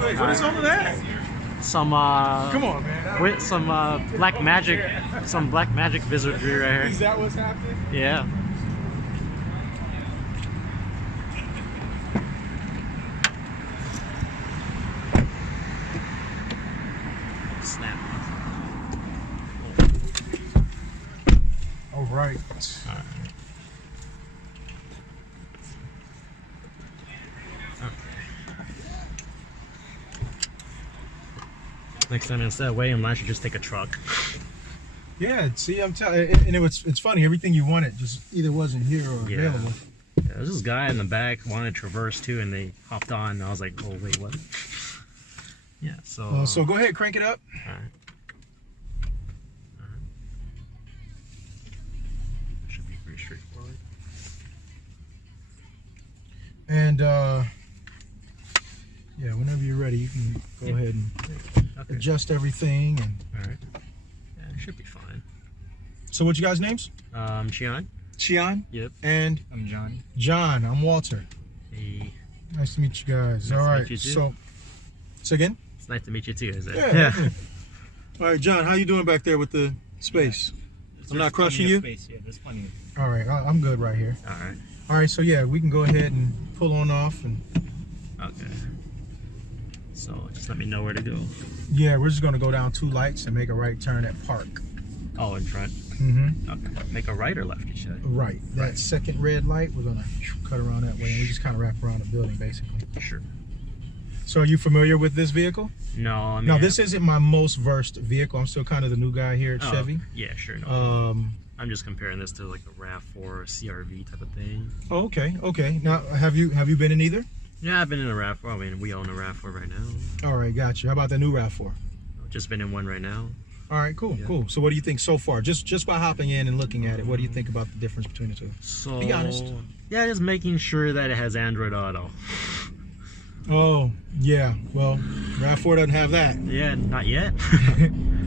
Wait, what is all of that? Some Come on, man. with some black magic wizardry right here. Is that what's happening? Yeah. Snap. All right. Next time instead of waiting, I should just take a truck. Yeah, see, I'm telling, and it's funny. Everything you wanted just either wasn't here or available. Yeah, there's this guy in the back wanted to traverse too, and they hopped on. And I was like, oh wait, what? Yeah, so. So go ahead, crank it up. All right. Should be pretty straightforward. And yeah, whenever you're ready, you can go ahead and adjust everything. And all right. Yeah, it should be fine. So, what's you guys' names? Chian. Chian. Yep. And I'm John. John. I'm Walter. Hey. Nice to meet you guys. Nice all to right. meet you too. So again. It's nice to meet you too, is it? Yeah. All right, John. How you doing back there with the space? I'm not crushing you. Space. Yeah, there's plenty. All right. I'm good right here. All right. All right. So yeah, we can go ahead and pull on off and. Okay. So just let me know where to go. Yeah, we're just gonna go down 2 lights and make a right turn at Park. Oh, in front. Mm-hmm. Okay. Make a right or left, you said? Right. That second red light, we're gonna cut around that way, and we just kind of wrap around the building, basically. Sure. So, are you familiar with this vehicle? No, I mean. No, this isn't my most versed vehicle. I'm still kind of the new guy here at Chevy. Yeah, sure. No. I'm just comparing this to like a RAV4 or CRV type of thing. Oh, okay. Okay. Now, have you been in either? Yeah, I've been in a RAV4. I mean, we own a RAV4 right now. All right, gotcha. How about the new RAV4? Just been in one right now. All right, cool, cool. So what do you think so far? Just by hopping in and looking at it, what do you think about the difference between the two? So, be honest. Yeah, just making sure that it has Android Auto. Oh, yeah. Well, RAV4 doesn't have that. Yeah, not yet.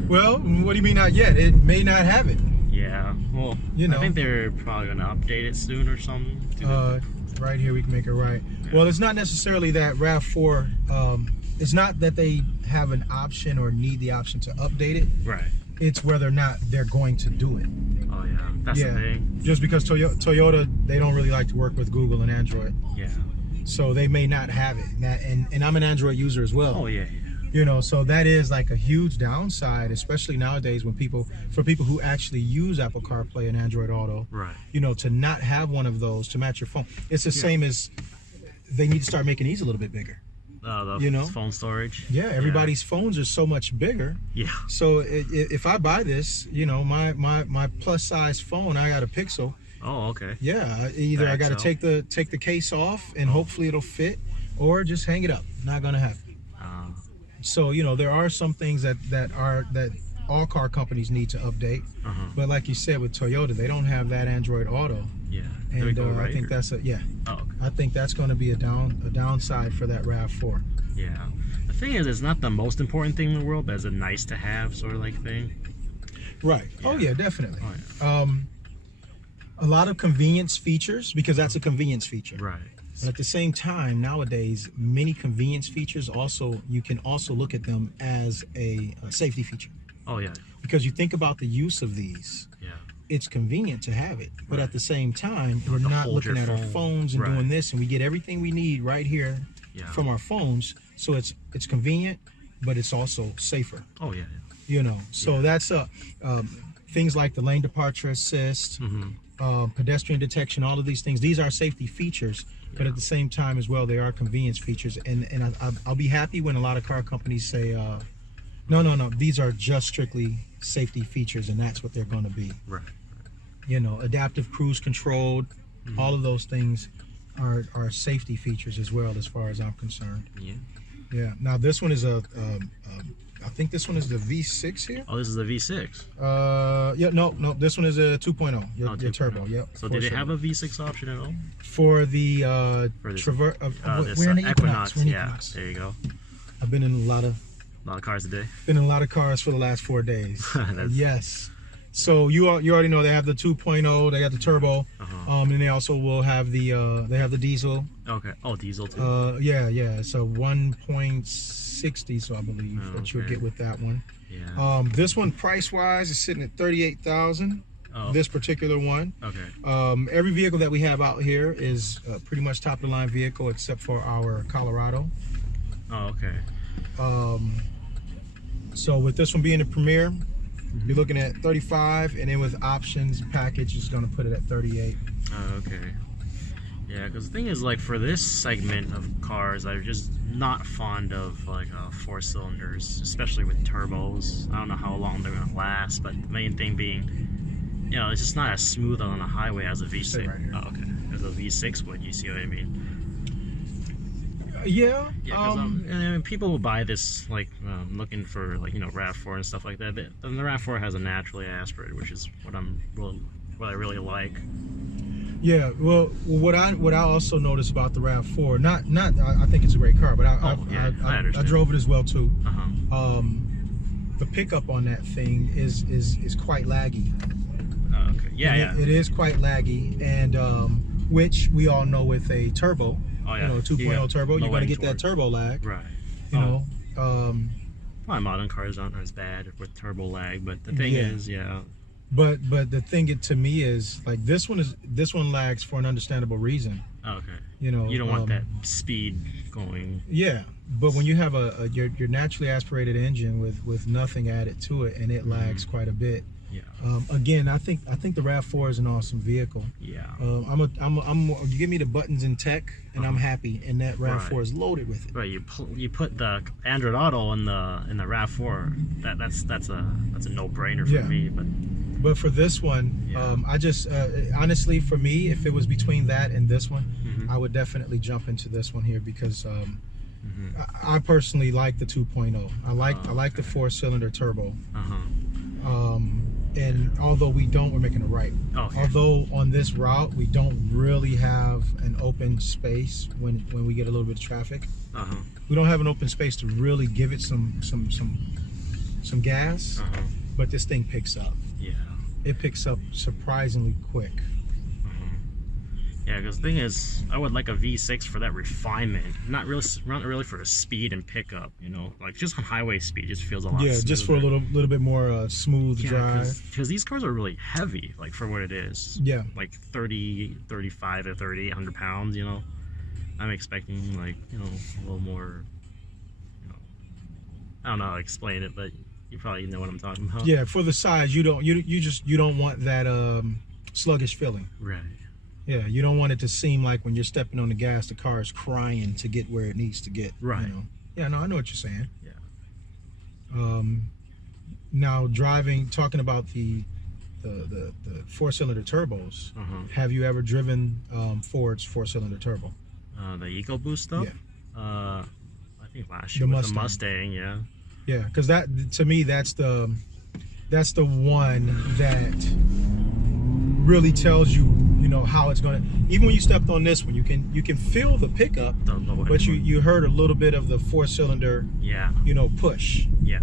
Well, what do you mean not yet? It may not have it. Yeah, well, You know. I think they're probably going to update it soon or something. Right here, we can make it right. Yeah. Well, it's not necessarily that RAV4, it's not that they have an option or need the option to update it. Right. It's whether or not they're going to do it. Oh, yeah. That's the thing. Just because Toyota, they don't really like to work with Google and Android. Yeah. So they may not have it. And I'm an Android user as well. Oh, yeah. You know, so that is like a huge downside, especially nowadays when for people who actually use Apple CarPlay and Android Auto, right? You know, to not have one of those to match your phone, it's the same as they need to start making these a little bit bigger. The phone storage. Yeah, everybody's phones are so much bigger. Yeah. So if I buy this, you know, my plus size phone, I got a Pixel. Oh, okay. Yeah, either I got to take the case off and hopefully it'll fit, or just hang it up. Not gonna happen. So, you know, there are some things that all car companies need to update. But like you said, with Toyota, they don't have that Android Auto. Yeah. And I think that's I think that's going to be a downside for that RAV4. Yeah. The thing is, it's not the most important thing in the world, but it's a nice to have sort of like thing. Right. Yeah. Oh yeah, definitely. Oh, yeah. A lot of convenience features, because that's a convenience feature. Right. But at the same time, nowadays, many convenience features you can also look at them as a safety feature. Oh yeah. Because you think about the use of these. Yeah. It's convenient to have it, but at the same time, we're not looking at our phones and doing this, and we get everything we need right here from our phones. So it's convenient, but it's also safer. Oh yeah. You know, so that's things like the lane departure assist, pedestrian detection, all of these things. These are safety features. But at the same time as well, they are convenience features, and I'll be happy when a lot of car companies say, no, these are just strictly safety features, and that's what they're going to be. Right. You know, adaptive cruise control, all of those things are safety features as well, as far as I'm concerned. Yeah. Yeah. Now this one is I think this one is the V6 here. Oh, this is the V6. Yeah, no, this one is a 2.0. Your turbo. Yep. So did it have a V6 option at all? For the we're in the Equinox. Equinox. There you go. I've been in a lot of cars a day. Been in a lot of cars for the last 4 days. Yes. So you already know they have the 2.0, they got the turbo, and they also will have the diesel. Okay. Oh, diesel too. Yeah. So 1.60, so I believe that you'll get with that one. Yeah. This one price wise is sitting at 38,000. Oh. This particular one. Okay. Every vehicle that we have out here is pretty much top of the line vehicle except for our Colorado. Oh, okay. So with this one being a Premier, you're looking at 35, and then with options package is going to put it at 38. Oh, okay. Yeah, because the thing is, like, for this segment of cars, I'm just not fond of like 4 cylinders, especially with turbos. I don't know how long they're gonna last, but the main thing being, you know, it's just not as smooth on the highway as a V6. Right here. Oh, okay. As a V6 would, you see what I mean? Yeah. Yeah, because people will buy this like looking for, like, you know, RAV4 and stuff like that. But the RAV4 has a naturally aspirated, which is what I really like. Yeah. Well, what I also noticed about the RAV4, I think it's a great car, but I drove it as well too. The pickup on that thing is quite laggy. Okay. Yeah. It is quite laggy, and which we all know with a turbo. Oh, yeah. You know, 2.0 turbo, you're going to get that turbo lag. Right. You know. My modern cars aren't as bad with turbo lag, but the thing is, But the thing to me is, like, this one lags for an understandable reason. Oh, okay. You know, you don't want that speed going. Yeah, but when you have your naturally aspirated engine with nothing added to it, and it lags quite a bit. Yeah. Again, I think the RAV4 is an awesome vehicle. Yeah. You give me the buttons in tech, and I'm happy. And that RAV4 is loaded with it. Right. You put the Android Auto in the RAV4. That's a no-brainer for me. But for this one, I just honestly, for me, if it was between that and this one, I would definitely jump into this one here because I personally like the 2.0. I like the 4-cylinder turbo. And although we're making a right. Although on this route we don't really have an open space when we get a little bit of traffic. We don't have an open space to really give it some gas. But this thing picks up. Yeah. It picks up surprisingly quick. Yeah, because the thing is, I would like a V6 for that refinement, not really for the speed and pickup. You know, like just on highway speed, just feels a lot. Yeah, just for a little bit more smooth drive. Because these cars are really heavy, like for what it is. Yeah, like 35 to 100 pounds. You know, I'm expecting, like, you know, a little more. You know, I don't know how to explain it, but you probably know what I'm talking about. Yeah, for the size, you don't want that sluggish feeling. Right. Yeah, you don't want it to seem like when you're stepping on the gas, the car is crying to get where it needs to get. Right. You know? Yeah, no, I know what you're saying. Yeah. Now talking about the 4-cylinder turbos. Have you ever driven Ford's 4-cylinder turbo? The EcoBoost stuff? Yeah. I think last year the Mustang, yeah. Yeah, because that, to me, that's the one that really tells you, you know, how it's gonna. Even when you stepped on this one, you can feel the pickup, but you heard a little bit of the 4-cylinder, you know, push. Yeah.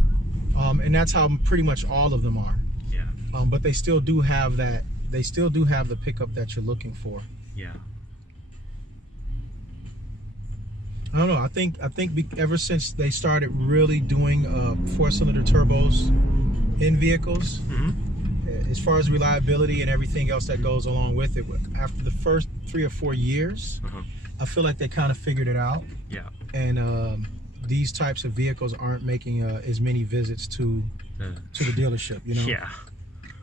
And that's how pretty much all of them are. Yeah. But they still do have that. They still do have the pickup that you're looking for. Yeah. I don't know. I think ever since they started really doing 4-cylinder turbos in vehicles, as far as reliability and everything else that goes along with it, after the first 3 or 4 years, I feel like they kind of figured it out. Yeah. And these types of vehicles aren't making as many visits to the dealership. You know. Yeah.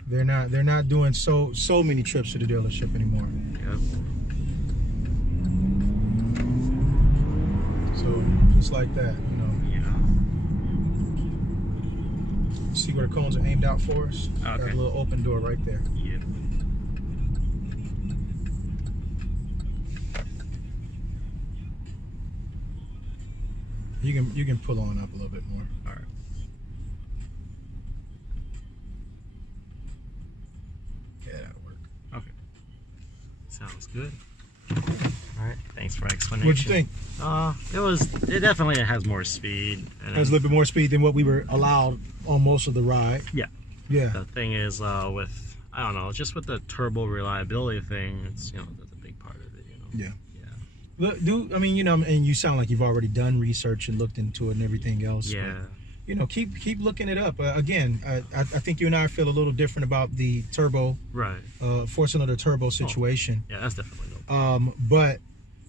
They're not doing so many trips to the dealership anymore. Yep. So just like that, you know. Yeah. See where the cones are aimed out for us? Okay. Got a little open door right there. Yeah. You can pull on up a little bit more. All right. Yeah, that'll work. Okay. Sounds good. All right, thanks for explanation. What'd you think? It definitely has more speed. It has a little bit more speed than what we were allowed on most of the ride. Yeah. Yeah. The thing is, with, I don't know, just with the turbo reliability thing, it's, you know, that's a big part of it, you know. Yeah. Yeah. Look, I mean, you know, and you sound like you've already done research and looked into it and everything else. Yeah. But, you know, keep looking it up. Again, I think you and I feel a little different about the turbo, Right. 4-cylinder turbo situation. Yeah, that's definitely no. But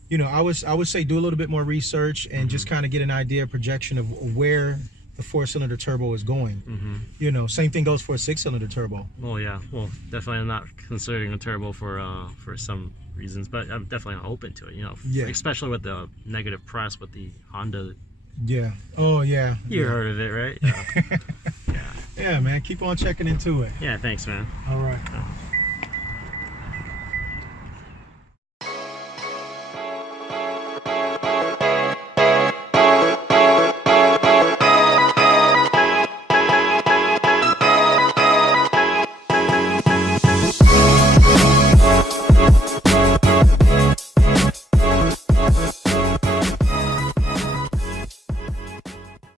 you know, I would say do a little bit more research and just kind of get an idea, projection of where the 4-cylinder turbo is going. You know, same thing goes for a 6-cylinder turbo. Well, yeah. Well, definitely I'm not considering a turbo for some reasons, but I'm definitely open to it. You know, Yeah. especially with the negative press with the Honda. Yeah. Oh yeah. You heard of it, right? Yeah. Yeah, man. Keep on checking into it. Yeah. Thanks, man. All right.